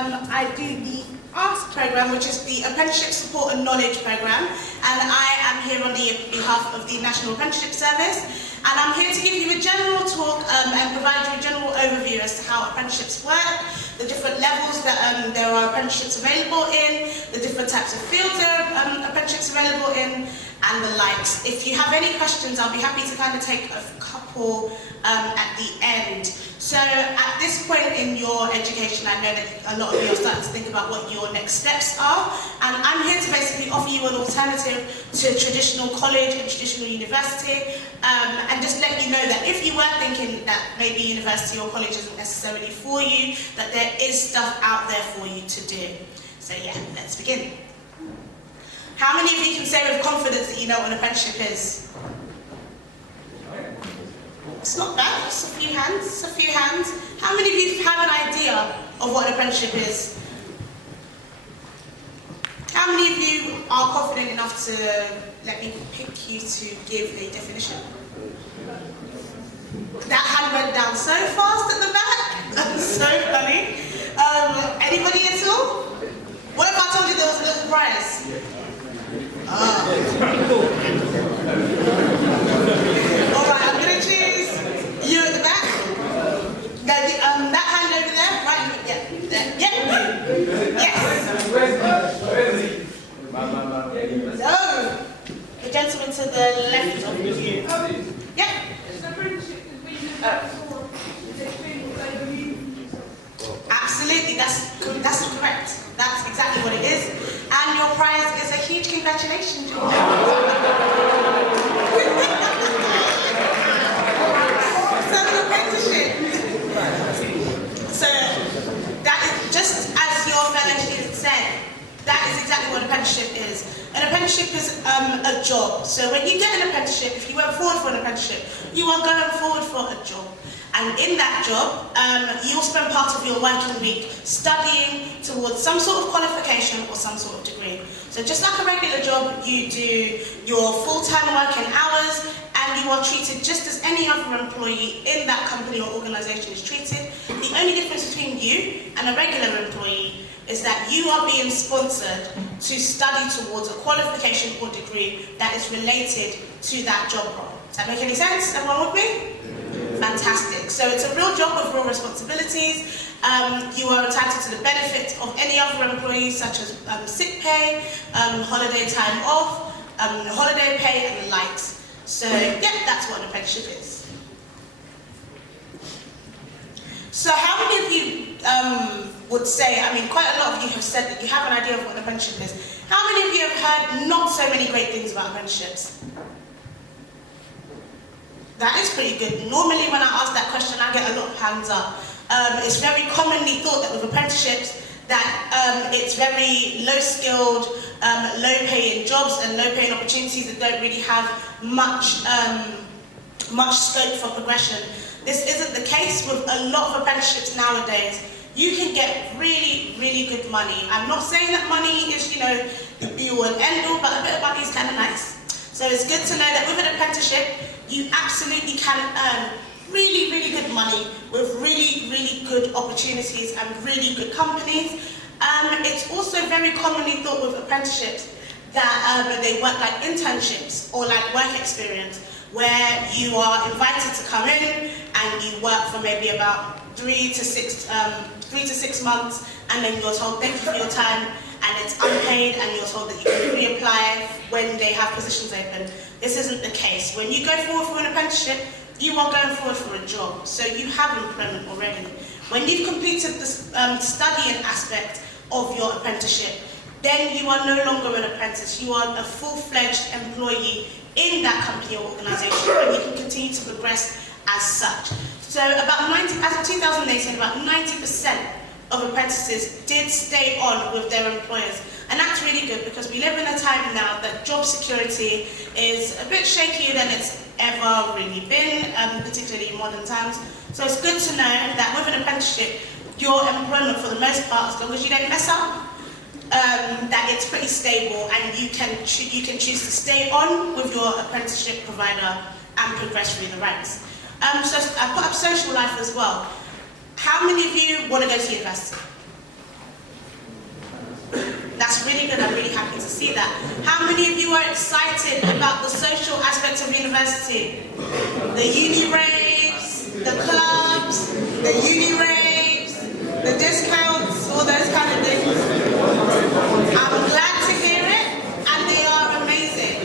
I do the ASK program, which is the Apprenticeship Support and Knowledge program, and I am here on behalf of the National Apprenticeship Service, and I'm here to give you a general talk and provide you a general overview as to how apprenticeships work, the different levels that there are apprenticeships available in, the different types of fields there are apprenticeships available in, and the likes. If you have any questions, I'll be happy to kind of take a couple at the end. So at this point in your education, I know that a lot of you are starting to think about what your next steps are, and I'm here to basically offer you an alternative to traditional college and traditional university, and just let you know that if you were thinking that maybe university or college isn't necessarily for you, that there is stuff out there for you to do. So yeah, let's begin. How many of you can say with confidence that you know what an apprenticeship is? It's not bad, just a few hands, How many of you have an idea of what an apprenticeship is? How many of you are confident enough to let me pick you to give a definition? That hand went down so fast at the back, that's so funny. Anybody at all? What if I told you there was a little prize? Alright, I'm going to choose you at the back. No, that hand over there, right? Yeah, there. Yeah. Yes. So, the gentleman to the left of you. Yeah. Absolutely, that's correct. That's exactly what it is. And your prize is a huge congratulations. So that is, just as your fellow student said, that is exactly what an apprenticeship is. An apprenticeship is a job. So when you get an apprenticeship, if you went forward for an apprenticeship, you are going forward for a job. And in that job, you'll spend part of your working week studying towards some sort of qualification or some sort of degree. So just like a regular job, you do your full-time working hours, and you are treated just as any other employee in that company or organisation is treated. The only difference between you and a regular employee is that you are being sponsored to study towards a qualification or degree that is related to that job role. Does that make any sense? Everyone with me? Fantastic. So it's a real job with real responsibilities. You are entitled to the benefits of any other employees, such as sick pay, holiday time off, holiday pay, and the likes. So yeah, that's what an apprenticeship is. So how many of you would say, I mean, quite a lot of you have said that you have an idea of what an apprenticeship is. How many of you have heard not so many great things about apprenticeships? That is pretty good. Normally when I ask that question, I get a lot of hands up. It's very commonly thought that with apprenticeships, that it's very low-skilled, low-paying jobs and low-paying opportunities that don't really have much scope for progression. This isn't the case with a lot of apprenticeships nowadays. You can get really, really good money. I'm not saying that money is, you know, the be-all and end-all, but a bit of money is kind of nice. So it's good to know that with an apprenticeship, you absolutely can earn really, really good money with really, really good opportunities and really good companies. It's also very commonly thought with apprenticeships that they work like internships or like work experience, where you are invited to come in and you work for maybe about 3 to 6 months, and then you're told thank you for your time, and it's unpaid, and you're told that you can reapply when they have positions open. This isn't the case. When you go forward for an apprenticeship, you are going forward for a job, so you have employment already. When you've completed the studying aspect of your apprenticeship, then you are no longer an apprentice. You are a full-fledged employee in that company or organisation, and you can continue to progress as such. So as of 2018, about 90% of apprentices did stay on with their employers. And that's really good, because we live in a time now that job security is a bit shakier than it's ever really been, particularly in modern times. So it's good to know that with an apprenticeship, your employment for the most part, as long as you don't mess up, that it's pretty stable, and you can choose to stay on with your apprenticeship provider and progress through the ranks. So I put up social life as well. How many of you want to go to university? That's really good. I'm really happy to see that. How many of you are excited about the social aspects of university? The uni raves, the clubs, the uni raves, the discounts, all those kind of things. I'm glad to hear it, and they are amazing.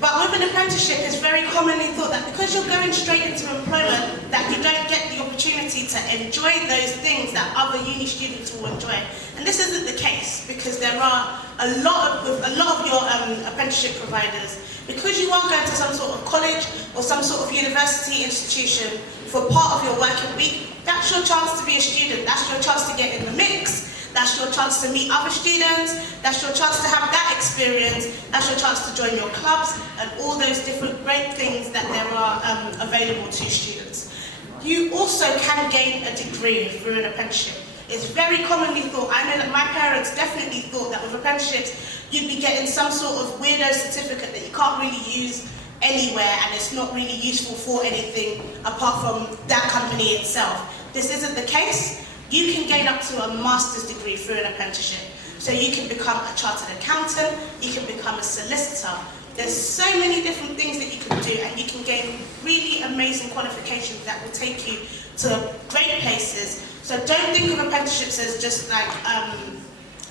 But with an apprenticeship, it's very commonly thought that because you're going straight into employment, that you don't get the opportunity to enjoy those things that other uni students will enjoy. And this isn't the case, because there are a lot of your apprenticeship providers, because you are going to some sort of college or some sort of university institution for part of your working week, that's your chance to be a student, that's your chance to get in the mix. That's your chance to meet other students, that's your chance to have that experience, that's your chance to join your clubs, and all those different great things that there are available to students. You also can gain a degree through an apprenticeship. It's very commonly thought, I know that my parents definitely thought that with apprenticeships, you'd be getting some sort of weirdo certificate that you can't really use anywhere, and it's not really useful for anything apart from that company itself. This isn't the case. You can gain up to a master's degree through an apprenticeship. So you can become a chartered accountant, you can become a solicitor. There's so many different things that you can do, and you can gain really amazing qualifications that will take you to great places. So don't think of apprenticeships as just like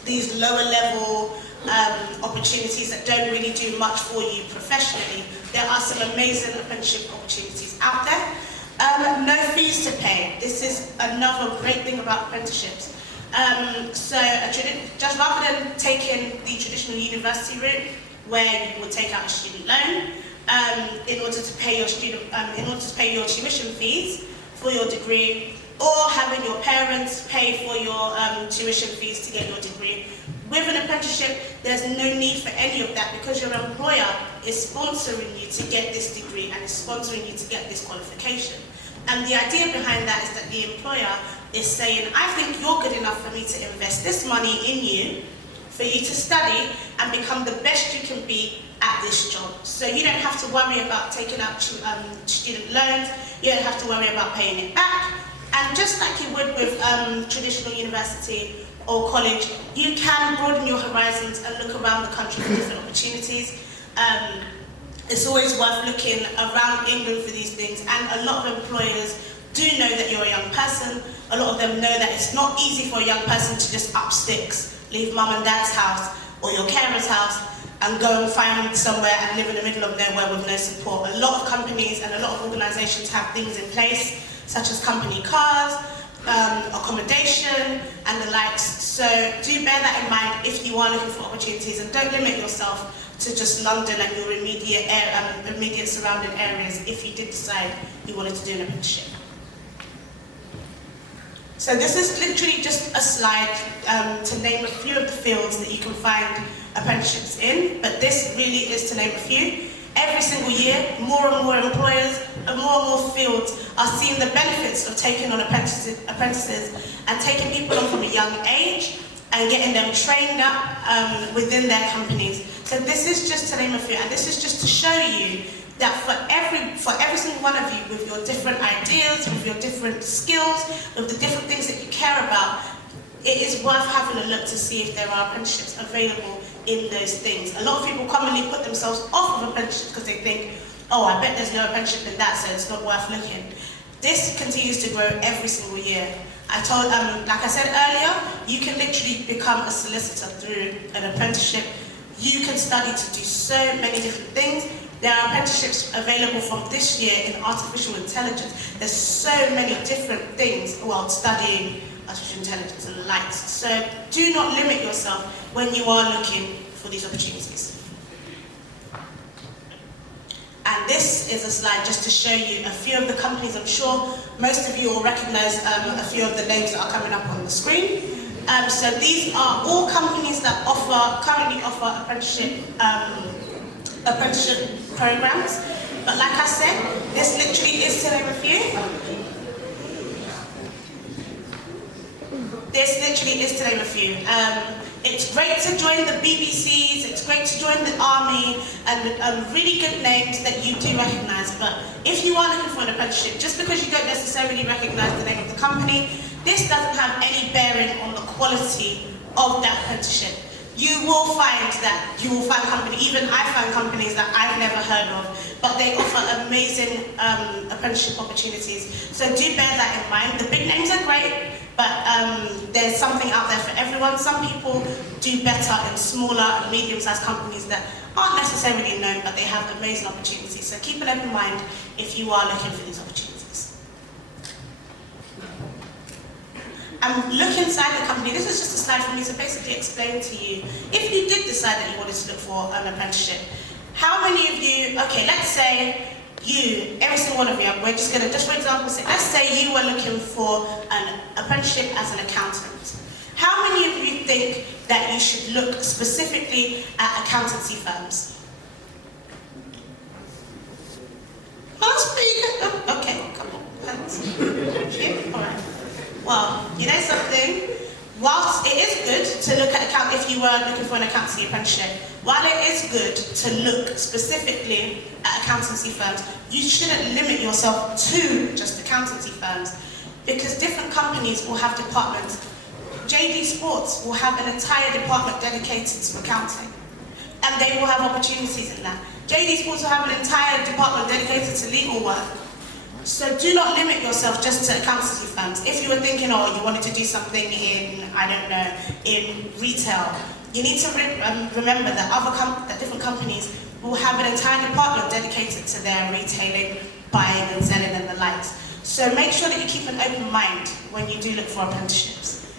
these lower level opportunities that don't really do much for you professionally. There are some amazing apprenticeship opportunities out there. No fees to pay. This is another great thing about apprenticeships. So just rather than taking the traditional university route, where you would take out a student loan in order to pay your tuition fees for your degree, or having your parents pay for your tuition fees to get your degree. With an apprenticeship, there's no need for any of that, because your employer is sponsoring you to get this degree and is sponsoring you to get this qualification. And the idea behind that is that the employer is saying, I think you're good enough for me to invest this money in you, for you to study and become the best you can be at this job. So you don't have to worry about taking out student loans, you don't have to worry about paying it back. And just like you would with traditional university or college, you can broaden your horizons and look around the country for different opportunities. It's always worth looking around England for these things, and a lot of employers do know that you're a young person. A lot of them know that it's not easy for a young person to just up sticks, leave mum and dad's house or your carer's house and go and find somewhere and live in the middle of nowhere with no support. A lot of companies and a lot of organisations have things in place, such as company cars, accommodation and the likes. So do bear that in mind if you are looking for opportunities, and don't limit yourself to just London and your immediate surrounding areas if you did decide you wanted to do an apprenticeship. So this is literally just a slide to name a few of the fields that you can find apprenticeships in, but this really is to name a few. Every single year, more and more employers and more fields are seeing the benefits of taking on apprentices and taking people on from a young age and getting them trained up within their companies. So this is just to name a few, and this is just to show you that for every single one of you, with your different ideas, with your different skills, with the different things that you care about, it is worth having a look to see if there are apprenticeships available in those things. A lot of people commonly put themselves off of apprenticeships because they think, oh, I bet there's no apprenticeship in that, so it's not worth looking. This continues to grow every single year. Like I said earlier, you can literally become a solicitor through an apprenticeship. You can study to do so many different things. There are apprenticeships available from this year in artificial intelligence. There's so many different things while studying artificial intelligence and the likes. So do not limit yourself when you are looking for these opportunities. And this is a slide just to show you a few of the companies. I'm sure most of you will recognize a few of the names that are coming up on the screen. So these are all companies that currently offer apprenticeship programs. But like I said, this literally is to name a few. This literally is to name a few. It's great to join the BBCs, it's great to join the army, and really good names that you do recognise. But if you are looking for an apprenticeship, just because you don't necessarily recognise the name of the company, this doesn't have any bearing on the quality of that apprenticeship. You will find companies, even I find companies that I've never heard of, but they offer amazing apprenticeship opportunities. So do bear that in mind. The big names are great, but there's something out there for everyone. Some people do better in smaller and medium-sized companies that aren't necessarily known, but they have amazing opportunities. So keep an open mind if you are looking for these opportunities. And look inside the company. This is just a slide for me to basically explain to you, if you did decide that you wanted to look for an apprenticeship, how many of you, okay, let's say you, every single one of you, we're just going to, just for example, say, let's say you were looking for an apprenticeship as an accountant. How many of you think that you should look specifically at accountancy firms? Well, that's pretty good. Okay, come on. Yeah, all right. Well, you know something? Whilst it is good to look at if you were looking for an accountancy apprenticeship, while it is good to look specifically at accountancy firms, you shouldn't limit yourself to just accountancy firms, because different companies will have departments. JD Sports will have an entire department dedicated to accounting, and they will have opportunities in that. JD Sports will have an entire department dedicated to legal work. So do not limit yourself just to accountancy firms. If you were thinking, oh, you wanted to do something in, I don't know, in retail, you need to remember that different companies will have an entire department dedicated to their retailing, buying and selling and the likes. So make sure that you keep an open mind when you do look for apprenticeships.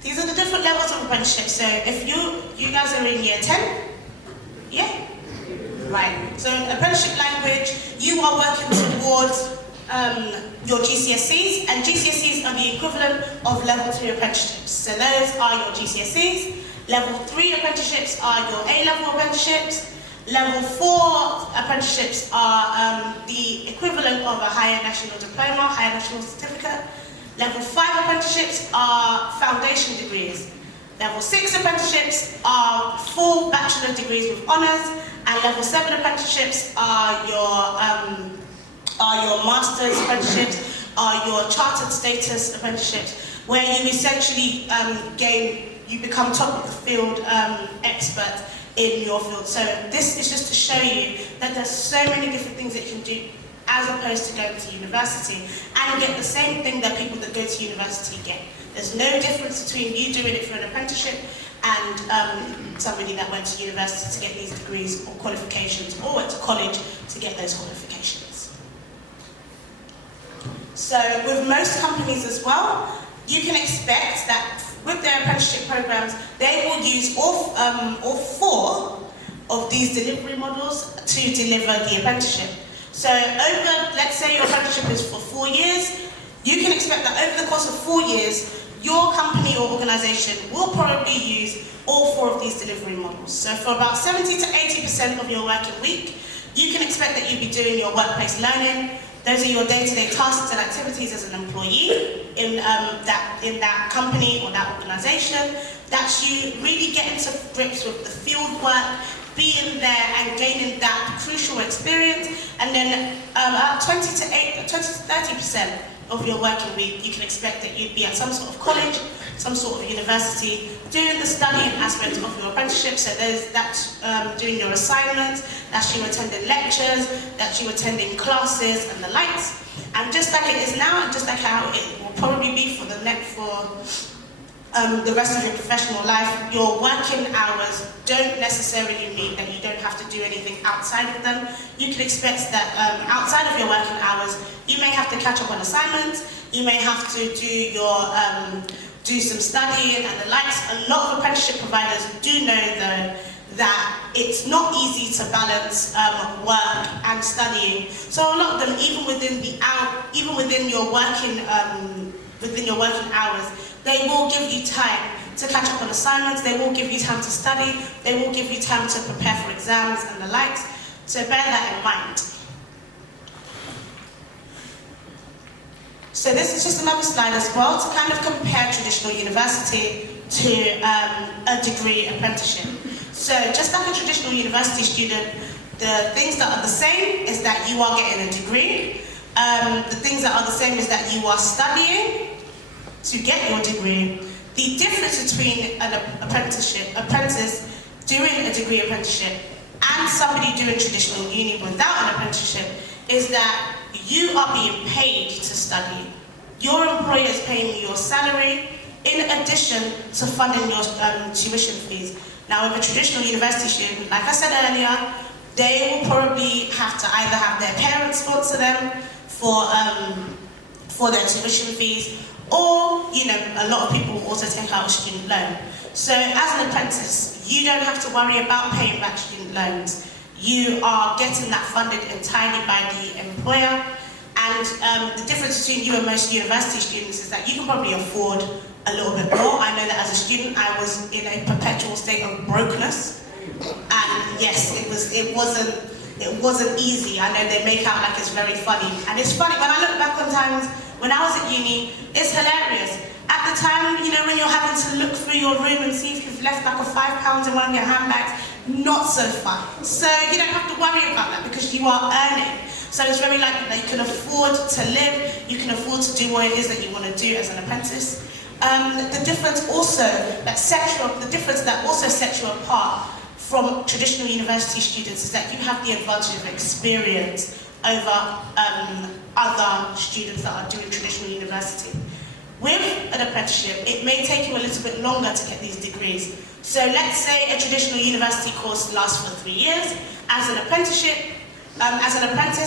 These are the different levels of apprenticeships. So if you guys are in year 10, yeah? Right, so apprenticeship language, you are working towards your GCSEs, and GCSEs are the equivalent of level 2 apprenticeships. So those are your GCSEs. Level 3 apprenticeships are your A-level apprenticeships. Level 4 apprenticeships are the equivalent of a higher national diploma, higher national certificate. Level 5 apprenticeships are foundation degrees. Level 6 apprenticeships are full bachelor degrees with honours. And level 7 apprenticeships are your master's apprenticeships, are your chartered status apprenticeships, where you essentially you become top of the field expert in your field. So this is just to show you that there's so many different things that you can do as opposed to going to university, and get the same thing that people that go to university get. There's no difference between you doing it for an apprenticeship and somebody that went to university to get these degrees or qualifications, or went to college to get those qualifications. So with most companies as well, you can expect that with their apprenticeship programs, they will use all 4 of these delivery models to deliver the apprenticeship. So let's say your apprenticeship is for 4 years, you can expect that over the course of 4 years, your company or organisation will probably use all 4 of these delivery models. So for about 70 to 80% of your working week, you can expect that you'll be doing your workplace learning. Those are your day-to-day tasks and activities as an employee in that company or that organisation. That's you really getting to grips with the field work, being there and gaining that crucial experience. And then about 20 to 30% of your working week, you can expect that you'd be at some sort of college, some sort of university, doing the studying aspect of your apprenticeship. So that's doing your assignments, that's you attending lectures, that's you attending classes and the likes. And just like it is now, and just like how it will probably be for the rest of your professional life, your working hours don't necessarily mean that you don't have to do anything outside of them. You can expect that outside of your working hours, you may have to catch up on assignments, you may have to do some studying and the likes. A lot of apprenticeship providers do know though that it's not easy to balance work and studying. So a lot of them, even within your working hours, they will give you time to catch up on assignments, they will give you time to study, they will give you time to prepare for exams and the likes. So bear that in mind. So this is just another slide as well to kind of compare traditional university to a degree apprenticeship. So just like a traditional university student, the things that are the same is that you are getting a degree, The things that are the same is that you are studying to get your degree. The difference between an apprentice doing a degree apprenticeship and somebody doing traditional uni without an apprenticeship is that you are being paid to study. Your employer is paying you your salary in addition to funding your tuition fees. Now, with a traditional university student, like I said earlier, they will probably have to either have their parents sponsor them for their tuition fees, or, you know, a lot of people will also take out a student loan. So as an apprentice, you don't have to worry about paying back student loans. You are getting that funded entirely by the employer. And the difference between you and most university students is that you can probably afford a little bit more. I know that as a student, I was in a perpetual state of brokenness. And yes, it wasn't easy. I know they make out like it's very funny. And it's funny, when I look back on times when I was at uni, it's hilarious. At the time, you know, when you're having to look through your room and see if you've left like a £5 in one of your handbags, not so fun. So you don't have to worry about that because you are earning. So it's very likely that you can afford to live, you can afford to do what it is that you want to do as an apprentice. The difference that also sets you apart from traditional university students is that you have the advantage of experience over other students that are doing traditional university. With an apprenticeship, it may take you a little bit longer to get these degrees. So let's say a traditional university course lasts for 3 years. As an apprentice,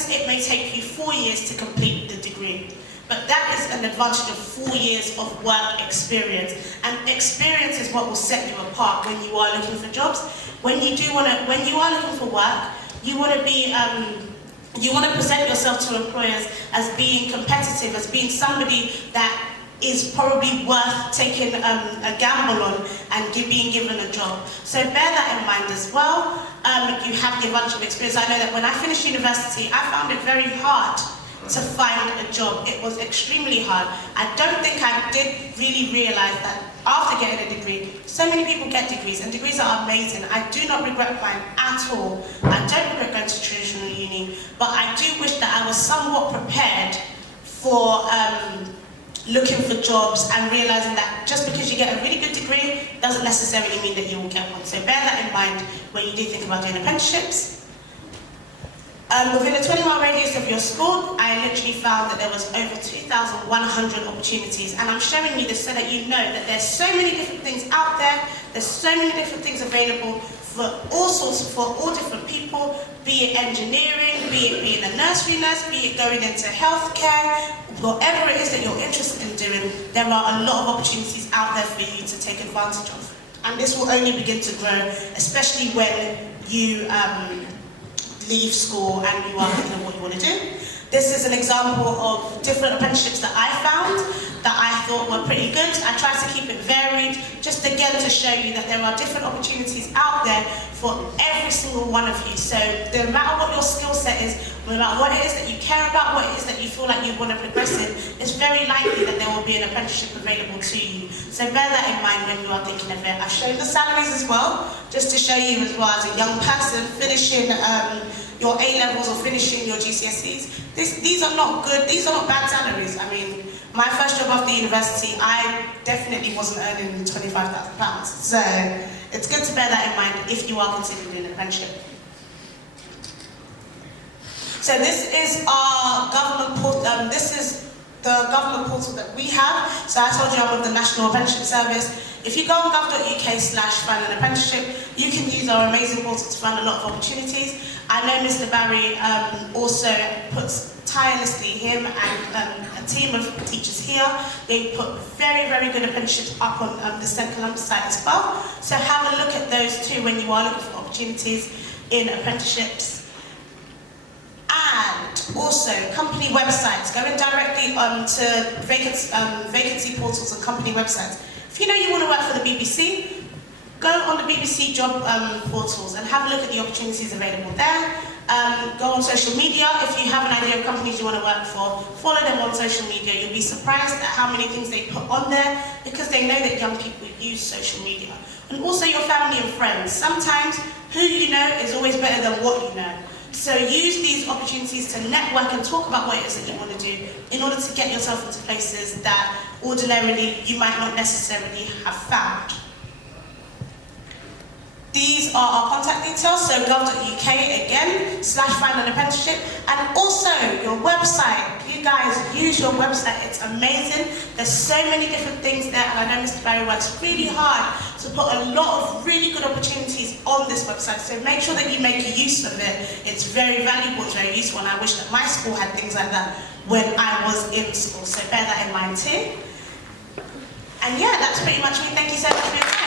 it may take you 4 years to complete the degree. But that is an advantage of 4 years of work experience. And experience is what will set you apart when you are looking for jobs. When you are looking for work, you want to present yourself to employers as being competitive, as being somebody that is probably worth taking a gamble on and being given a job. So bear that in mind as well. You have the advantage of experience. I know that when I finished university, I found it very hard to find a job. It was extremely hard. I don't think I did really realize that after getting a degree, so many people get degrees, and degrees are amazing. I do not regret mine at all. I don't regret going to traditional uni, but I do wish that I was somewhat prepared for looking for jobs and realizing that just because you get a really good degree doesn't necessarily mean that you will get one. So bear that in mind when you do think about doing apprenticeships. Within a 20-mile radius of your school, I literally found that there was over 2,100 opportunities. And I'm showing you this so that you know that there's so many different things out there, there's so many different things available for all different people, be it engineering, be it being a nursery nurse, be it going into healthcare, whatever it is that you're interested in doing, there are a lot of opportunities out there for you to take advantage of. And this will only begin to grow, especially when you leave school and you are thinking of what you want to do. This is an example of different apprenticeships that I found that I thought were pretty good. I tried to keep it varied, just again to show you that there are different opportunities out there for every single one of you. So no matter what your skill set is, no matter what it is that you care about, what it is that you feel like you want to progress in, it's very likely that there will be an apprenticeship available to you. So bear that in mind when you are thinking of it. I've shown the salaries as well, just to show you as well as a young person finishing your A-levels or finishing your GCSEs. These are not good, these are not bad salaries. I mean, my first job after university, I definitely wasn't earning £25,000. So it's good to bear that in mind if you are considering an apprenticeship. So this is our government portal. This is the government portal that we have. So I told you I'm with the National Apprenticeship Service. If you go on gov.uk/find an apprenticeship, you can use our amazing portal to find a lot of opportunities. I know Mr. Barry also puts tirelessly, him and a team of teachers here, they put very, very good apprenticeships up on the St Columba site as well. So have a look at those too when you are looking for opportunities in apprenticeships. And also company websites, going directly to vacancy portals and company websites. If you know you want to work for the BBC, go on the BBC job portals and have a look at the opportunities available there. Go on social media. If you have an idea of companies you want to work for, follow them on social media. You'll be surprised at how many things they put on there because they know that young people use social media. And also your family and friends. Sometimes who you know is always better than what you know. So use these opportunities to network and talk about what it is that you want to do in order to get yourself into places that ordinarily you might not necessarily have found. These are our contact details, so gov.uk again, /find an apprenticeship, and also your website. You guys use your website, it's amazing. There's so many different things there, and I know Mr. Barry works really hard to put a lot of really good opportunities on this website, so make sure that you make use of it. It's very valuable, it's very useful, and I wish that my school had things like that when I was in school, so bear that in mind too. And yeah, that's pretty much me. Thank you so much for your time.